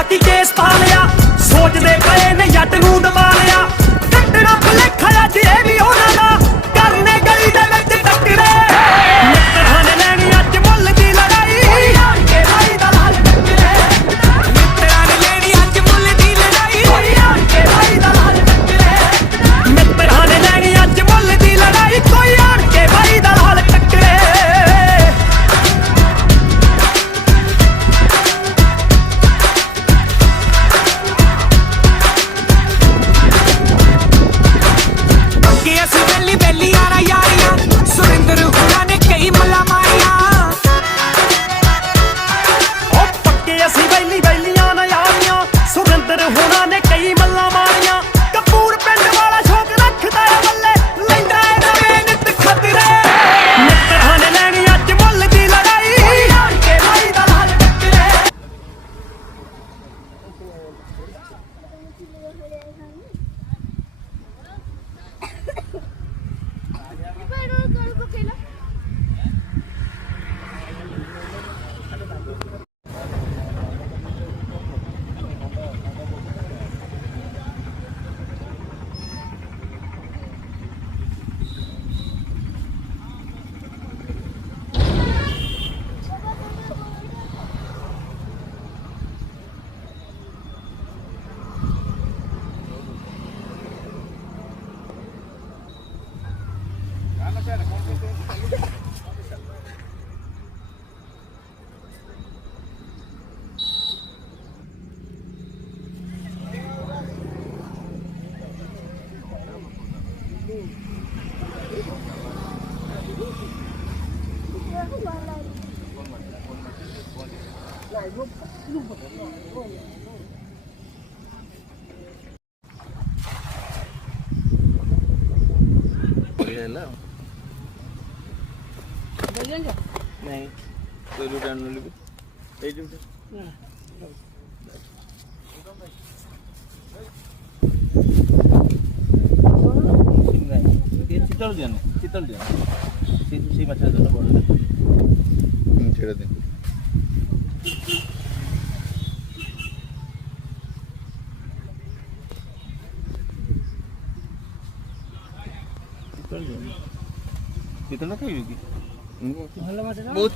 तेरा की केस पा लिया सोचदे पए ने जट नूं दबा लिया कट्टना भुलेखा अज ये भी उन्हां दा करने गली दे विच टकरे मित्तरां ने लैनी अज मुੱਲ दी लड़ाई आण के भाई दा लाल टकरे मित्तरां ने लैनी अज मुੱਲ दी लड़ाई आण के भाई दा लाल टकरे मित्तरां ने लैनी अज मुੱਲ दी लड़ाई कोई आण के भाई दा लाल टकरे नहीं तो लुटान लुट ए लुट ये चितल दिया सी मछली तो बोल छेड़ दे चितल ना खाई होगी बहुत